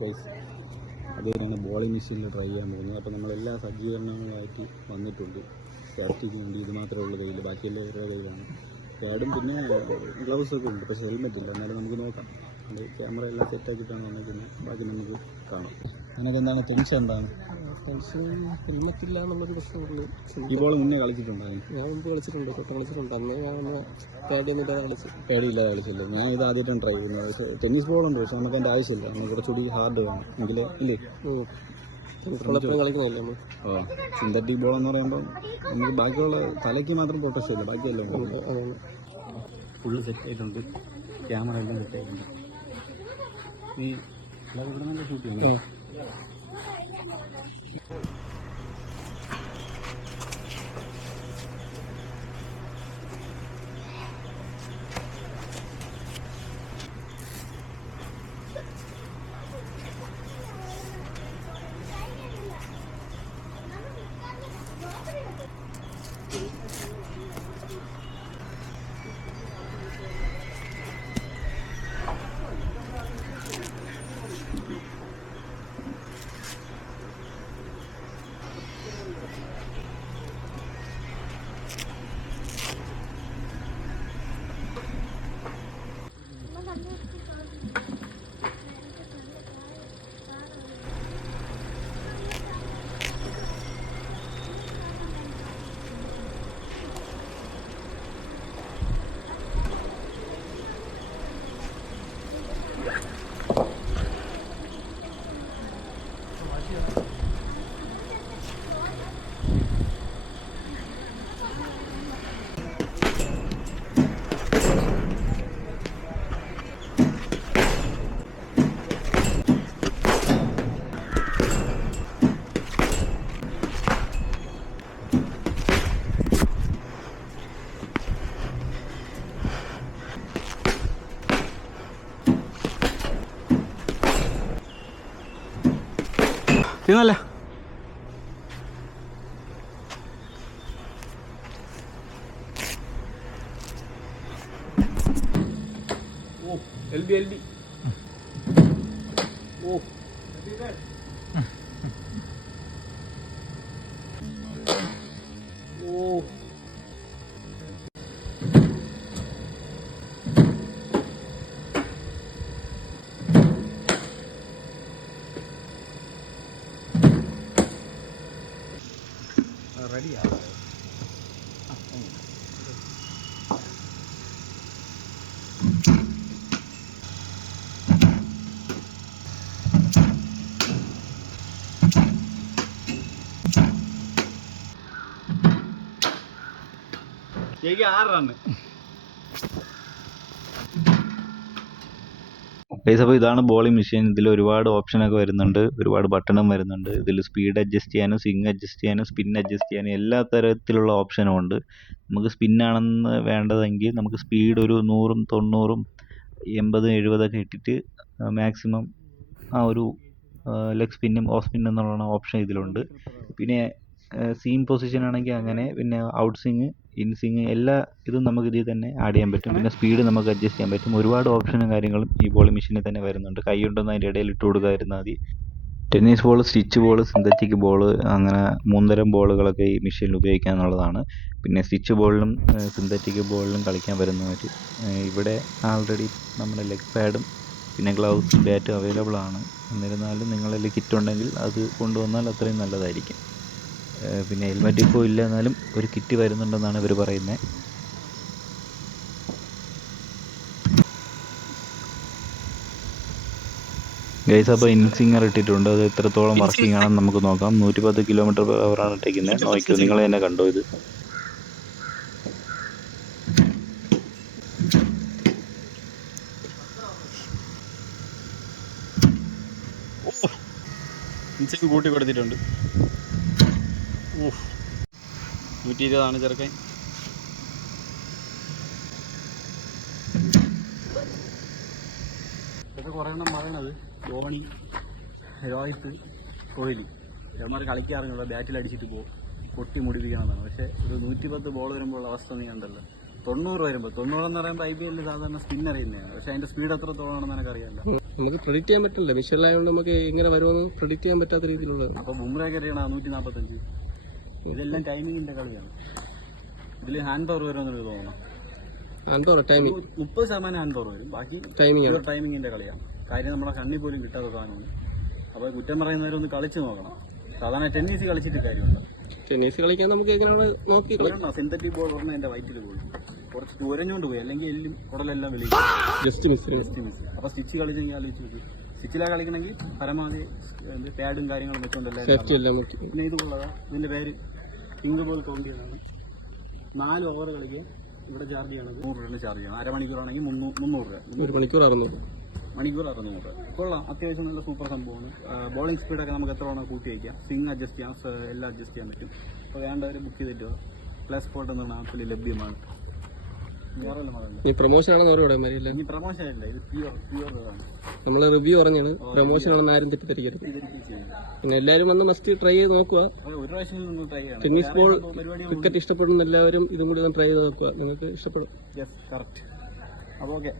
Guys. അതുവരെയാണ് bowling മെഷീനിൽ try ചെയ്യാൻ പോകുന്നത്. അപ്പോൾ നമ്മളെല്ലാ സജ്ജീകരണങ്ങളുമായിട്ട് വന്നിട്ടുണ്ട്. സേഫ്റ്റിക്ക് വേണ്ടി ഇത് മാത്രമേ ഉള്ളൂ കയ്യിൽ, ബാക്കിയെല്ലാം ഇവരുടെ കയ്യിലാണ്. പാഡും പിന്നെ ഗ്ലൗസൊക്കെ ഉണ്ട്, പക്ഷേ ഹെൽമെറ്റ് ഇല്ല. എന്നാലും നമുക്ക് നോക്കാം. അത് ക്യാമറ എല്ലാം സെറ്റാക്കിയിട്ടാണ് വന്നിരിക്കുന്നത്. ബാക്കി നമുക്ക് കാണാം. അതിനകത്ത് എന്താണ് ടെൻഷൻ? എന്താണ് ടെൻഷൻ? ഹെൽമെറ്റ് ഇല്ല എന്നുള്ളൊരു പ്രശ്നമുള്ളൂ. ഈ ബോൾ മുന്നേ കളിച്ചിട്ടുണ്ടായി? ഞാൻ മുമ്പ് കളിച്ചിട്ടുണ്ട്, കളിച്ചിട്ടുണ്ട്. അന്ന് ഞാൻ പേടിയൊന്നുമില്ലാതെ കളിച്ചു. പേടിയില്ലാതെ കളിച്ചില്ല. ഞാൻ ഇത് ആദ്യമായിട്ടാണ് ട്രൈ ചെയ്യുന്നത്. പക്ഷേ ടെന്നീസ് ബോളുണ്ട്, പക്ഷേ നമുക്ക് അതിൻ്റെ ആവശ്യമില്ല. നമുക്ക് കുറച്ചുകൂടി ഹാർഡ് വേണം എങ്കിൽ ഇല്ലേ. കളിക്കണമല്ലോ നമ്മൾ. സിന്തറ്റിക് ബോൾ എന്ന് പറയുമ്പോൾ നമുക്ക് ബാക്കിയുള്ള തലയ്ക്ക് മാത്രം പ്രൊട്ടക്ഷൻ ഇല്ല, ബാക്കിയെല്ലാം ഫുള്ള് സെറ്റായിട്ടുണ്ട്. ക്യാമറ എല്ലാം സെറ്റായിട്ടുണ്ട്. നീ ഇവിടെ നല്ല ഷൂട്ട് ചെയ്യണം. തീർന്നല്ല. ഓ എൽ ബി ഓ ഓ റെഡിയാ. ശരിക്കും 6 റണ്ണ്. അപ്പോൾ ഇതാണ് ബോളിംഗ് മെഷീൻ. ഇതിൽ ഒരുപാട് ഓപ്ഷനൊക്കെ വരുന്നുണ്ട്, ഒരുപാട് ബട്ടണും വരുന്നുണ്ട്. ഇതിൽ സ്പീഡ് അഡ്ജസ്റ്റ് ചെയ്യാനും സ്വിങ് അഡ്ജസ്റ്റ് ചെയ്യാനും സ്പിൻ അഡ്ജസ്റ്റ് ചെയ്യാനും എല്ലാ തരത്തിലുള്ള ഓപ്ഷനും ഉണ്ട്. നമുക്ക് സ്പിന്നാണെന്ന് വേണ്ടതെങ്കിൽ നമുക്ക് സ്പീഡ് ഒരു 100ഉം 90ഉം 80ഉം 70ഒക്കെ ഇട്ടിട്ട് മാക്സിമം ആ ഒരു ലെഗ് സ്പിന്നും ഓഫ് സ്പിന്നും എന്നുള്ള ഓപ്ഷൻ ഇതിലുണ്ട്. പിന്നെ സീം പൊസിഷൻ ആണെങ്കിൽ അങ്ങനെ, പിന്നെ ഔട്ട് സ്വിങ് ഇൻ സ്വിങ് എല്ലാ ഇതും നമുക്ക് ഇതിൽ തന്നെ ആഡ് ചെയ്യാൻ പറ്റും. പിന്നെ സ്പീഡ് നമുക്ക് അഡ്ജസ്റ്റ് ചെയ്യാൻ പറ്റും. ഒരുപാട് ഓപ്ഷനും കാര്യങ്ങളും ഈ ബോളിംഗ് മെഷീനിൽ തന്നെ വരുന്നുണ്ട്. കൈ കൊണ്ടൊന്നും അതിൻ്റെ ഇടയിൽ ഇട്ട് കൊടുക്കാതിരുന്നാൽ മതി. Tennis ball, stitch ball, synthetic ball, അങ്ങനെ 3 തരം ബോളുകളൊക്കെ ഈ മെഷീനിൽ ഉപയോഗിക്കുക എന്നുള്ളതാണ്. പിന്നെ സ്റ്റിച്ച് ബോളിലും സിന്തറ്റിക് ബോളിലും കളിക്കാൻ വരുന്നവർ ഇവിടെ ആൾറെഡി നമ്മുടെ ലെഗ് പാഡും പിന്നെ ഗ്ലൗസും ബാറ്റും അവൈലബിൾ ആണ്. എന്നിരുന്നാലും നിങ്ങളുടെ കിറ്റ് ഉണ്ടെങ്കിൽ അത് കൊണ്ടുവന്നാൽ അത്രയും നല്ലതായിരിക്കും. പിന്നെ ഹെൽമെറ്റ് ഇപ്പോൾ ഇല്ല, എന്നാലും ഒരു കിറ്റ് വരുന്നുണ്ടെന്നാണ് ഇവർ പറയുന്നത്. ഗൈസ്, അപ്പോൾ ഇൻസിങ്ങർ ഇട്ടിട്ടുണ്ട്. അത് എത്രത്തോളം വർക്കിംഗ് ആണെന്ന് നമുക്ക് നോക്കാം. 110 km/h ആണ് ഇട്ടേക്കുന്നത്. നോക്കിയോ, നിങ്ങൾ തന്നെ കണ്ടോ ഇത്. ഇൻസിങ് കൂട്ടി കൊടുത്തിട്ടുണ്ട്. 120 ചെറുക്കൻ. ഇതൊക്കെ കുറേ എണ്ണം പറയണത് ധോണി, രോഹിത്, കോഹ്ലി ഇവന്മാർ കളിക്കാറുള്ള ബാറ്റിൽ അടിച്ചിട്ട് പോകും, പൊട്ടി മുടിപ്പിക്കണമെന്നാണ്. പക്ഷേ ഒരു 110 ബോൾ വരുമ്പോൾ ഉള്ള അവസ്ഥ നീ കണ്ടല്ലോ. 90 വരുമ്പോൾ, 90 എന്ന് പറയുമ്പോൾ IPL സാധാരണ സ്പിൻ അറിയുന്നതാണ്. പക്ഷേ അതിൻ്റെ സ്പീഡ് എത്രത്തോളമാണെന്ന് എനിക്കറിയാമല്ലോ. നമുക്ക് പ്രെഡിക്റ്റ് ചെയ്യാൻ പറ്റില്ല. മിഷനിലായതുകൊണ്ട് നമുക്ക് എങ്ങനെ വരുമെന്ന് പ്രെഡിക്റ്റ് ചെയ്യാൻ പറ്റാത്ത രീതിയിലുള്ളത്. അപ്പോൾ ബുംറയൊക്കെ എറിയണം 145. ഇതെല്ലാം ടൈമിങ്ങിൻ്റെ കളിയാണ്. ഇതിൽ ഹാൻഡ് പവർ വരുമെന്ന് തോന്നുന്നു. ടൈമിംഗ് 30% ഹാൻഡ് പവർ വരും. ബാക്കി ടൈമിങ്ങിൻ്റെ കളിയാണ്. കാര്യം നമ്മുടെ കണ്ണിൽ പോലും കിട്ടാത്ത സാധനമാണ്. അപ്പോൾ കുറ്റം പറയുന്നവരൊന്ന് കളിച്ച് നോക്കണം. സാധാരണ ടെന്നീസ് കളിച്ചിട്ട് കാര്യമുണ്ട്. ടെന്നീസ് കളിക്കാൻ നമുക്ക് എങ്ങനെയാണ് നോക്കി സിന്തറ്റിക് ബോൾ പറഞ്ഞാൽ എൻ്റെ വയറ്റിൽ പോയി കുറച്ച് ഉരഞ്ഞുകൊണ്ട് പോയി, അല്ലെങ്കിൽ എല്ലും കുടലെല്ലാം വെളിയിൽ ജസ്റ്റ് മിസ്. അപ്പോൾ സ്റ്റിച്ച് കളിച്ചെങ്കിൽ ആലോചിച്ച് നോക്കി. സ്റ്റിച്ചിലാണ് കളിക്കണമെങ്കിൽ പരമാവധി പാഡും കാര്യങ്ങളും വെച്ചുകൊണ്ടല്ലേ. പിന്നെ ഇത് കൊള്ളതാ. ഇതിൻ്റെ പേര് കിങ് ബോൾ കൗണ്ടിയാണ്. 4 ഓവർ കളിക്കുക. ഇവിടെ ചാർജ് ചെയ്യണത് 100 രൂപ ചാർജ് ചെയ്യണം. അരമണിക്കൂറാണെങ്കിൽ 300 രൂപ. ഒരു മണിക്കൂർ 600. മണിക്കൂർ 600. കൊള്ളാം, അത്യാവശ്യം നല്ല സൂപ്പർ സംഭവമാണ്. ബോളിംഗ് സ്പീഡൊക്കെ നമുക്ക് എത്ര വേണം കൂട്ടി വയ്ക്കാം. സ്വിങ് അഡ്ജസ്റ്റ് ചെയ്യാം, എല്ലാം അഡ്ജസ്റ്റ് ചെയ്യാൻ പറ്റും. അപ്പോൾ വേണ്ടവർ ബുക്ക് ചെയ്തിട്ട് പ്ലസ് സ്പോട്ട് എന്നാണ് ആപ്പിൽ ലഭ്യമാണ്. ഈ പ്രൊമോഷൻ ആണെന്ന് ഓരോ ഇല്ല. ഈ പ്രൊമോഷൻ അല്ല, ഇത് പ്യൂർ ആണ്. നമ്മൾ റിവ്യൂ പറഞ്ഞാണ് പ്രൊമോഷൻ ആണെന്ന് ആരും തെറ്റിദ്ധരിക്കരുത്. പിന്നെ എല്ലാവരും വന്ന് മസ്റ്റ് ട്രൈ ചെയ്ത് നോക്കുക. ഒരു പ്രാവശ്യം നിങ്ങൾ ട്രൈ ചെയ്യണം. ടെന്നീസ് ബോൾ ക്രിക്കറ്റ് ഇഷ്ടപ്പെടുന്ന എല്ലാവരും ഇതും കൂടി ഒന്ന് ട്രൈ ചെയ്ത് നോക്കുക. നിങ്ങൾക്ക് ഇഷ്ടപ്പെടും. Yes, correct. അപ്പോൾ ഓക്കെ.